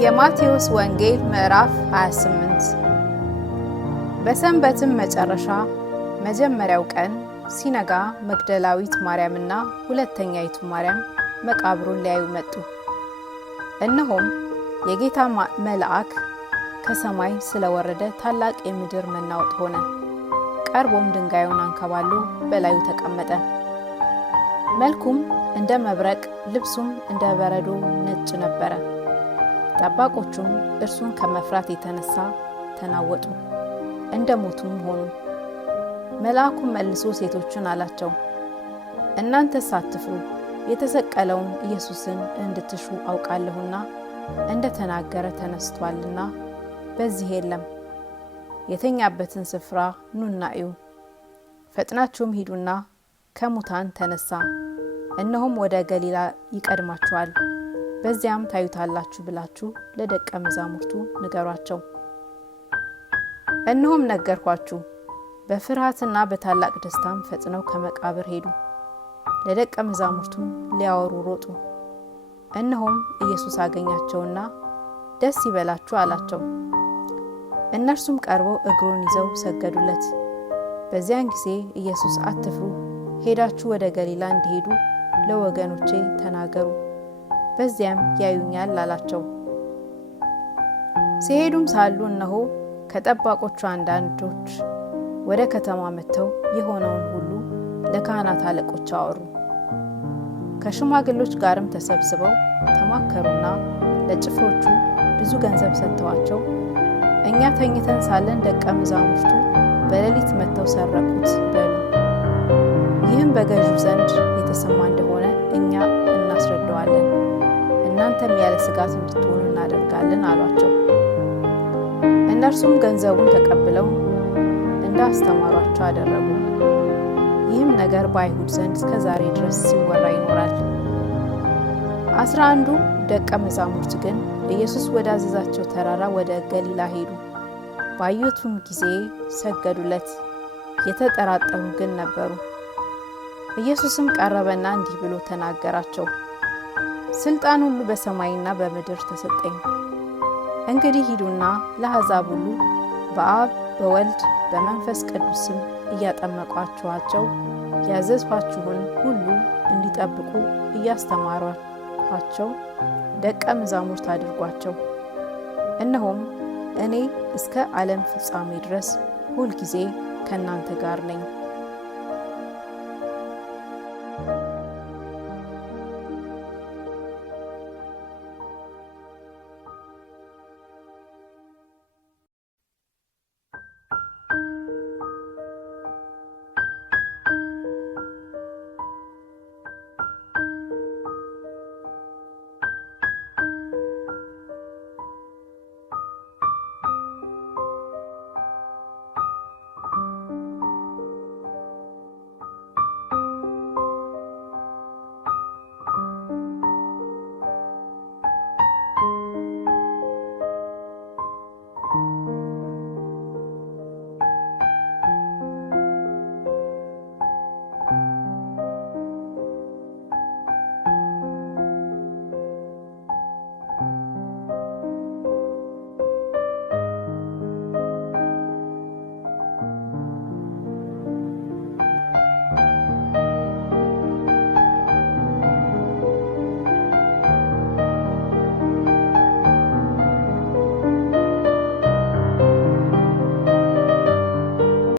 የማቴዎስ ወንጌል ምዕራፍ 28። በሰንበትም መጨረሻ መጀመሪያው ቀን ሲነጋ መግደላዊት ማርያምና ሁለተኛይቱ ማርያም መቃብሩን ሊያዩ መጡ። እነሆም የጌታ መልአክ ከሰማይ ስለወረደ ታላቅ የምድር መናወጥ ሆነ። ቀርቦም ድንጋዩን አንከባሎ በላዩ ተቀመጠ። መልኩም እንደ መብረቅ፣ ልብሱም እንደ በረዶ ነጭ ነበረ። ጠባቆቹም እርሱን ከመፍራት የተነሳ ተናወጡ፣ እንደ ሞቱም ሆኑ። መልአኩም መልሶ ሴቶቹን አላቸው፣ እናንተስ አትፍሩ፣ የተሰቀለውን ኢየሱስን እንድትሹ አውቃለሁና እንደ ተናገረ ተነስቷልና በዚህ የለም። የተኛበትን ስፍራ ኑና እዩ። ፈጥናችሁም ሂዱና ከሙታን ተነሳ፣ እነሆም ወደ ገሊላ ይቀድማችኋል፣ በዚያም ታዩታላችሁ ብላችሁ ለደቀ መዛሙርቱ ንገሯቸው። እነሆም ነገርኳችሁ። በፍርሃትና በታላቅ ደስታም ፈጥነው ከመቃብር ሄዱ፣ ለደቀ መዛሙርቱም ሊያወሩ ሮጡ። እነሆም ኢየሱስ አገኛቸውና ደስ ይበላችሁ አላቸው። እነርሱም ቀርበው እግሩን ይዘው ሰገዱለት። በዚያን ጊዜ ኢየሱስ አትፍሩ፣ ሄዳችሁ ወደ ገሊላ እንዲሄዱ ለወገኖቼ ተናገሩ፣ በዚያም ያዩኛል አላቸው። ሲሄዱም ሳሉ እነሆ ከጠባቆቹ አንዳንዶች ወደ ከተማ መጥተው የሆነውን ሁሉ ለካህናት አለቆች አወሩ። ከሽማግሎች ጋርም ተሰብስበው ተማከሩና ለጭፍሮቹ ብዙ ገንዘብ ሰጥተዋቸው፣ እኛ ተኝተን ሳለን ደቀ መዛሙርቱ በሌሊት መጥተው ሰረቁት በሉ። ይህም በገዢው ዘንድ የተሰማ እንደሆነ እኛ እናስረዳዋለን፣ እናንተም ያለ ስጋት እንድትሆኑ እናደርጋለን አሏቸው። እነርሱም ገንዘቡን ተቀብለው እንዳስተማሯቸው አደረጉ። ይህም ነገር በአይሁድ ዘንድ እስከ ዛሬ ድረስ ሲወራ ይኖራል። 11 ደቀ መዛሙርት ግን ኢየሱስ ወዳዘዛቸው ተራራ ወደ ገሊላ ሄዱ። ባዩትም ጊዜ ሰገዱለት፣ የተጠራጠሩ ግን ነበሩ። ኢየሱስም ቀረበና እንዲህ ብሎ ተናገራቸው፣ ስልጣን ሁሉ በሰማይና በምድር ተሰጠኝ። እንግዲህ ሂዱና ለአሕዛብ ሁሉ በአብ በወልድ በመንፈስ ቅዱስ ስም እያጠመቋችኋቸው ያዘዝኋችሁን ሁሉ እንዲጠብቁ እያስተማሯቸው ደቀ መዛሙርት አድርጓቸው። እነሆም እኔ እስከ ዓለም ፍጻሜ ድረስ ሁልጊዜ ከእናንተ ጋር ነኝ።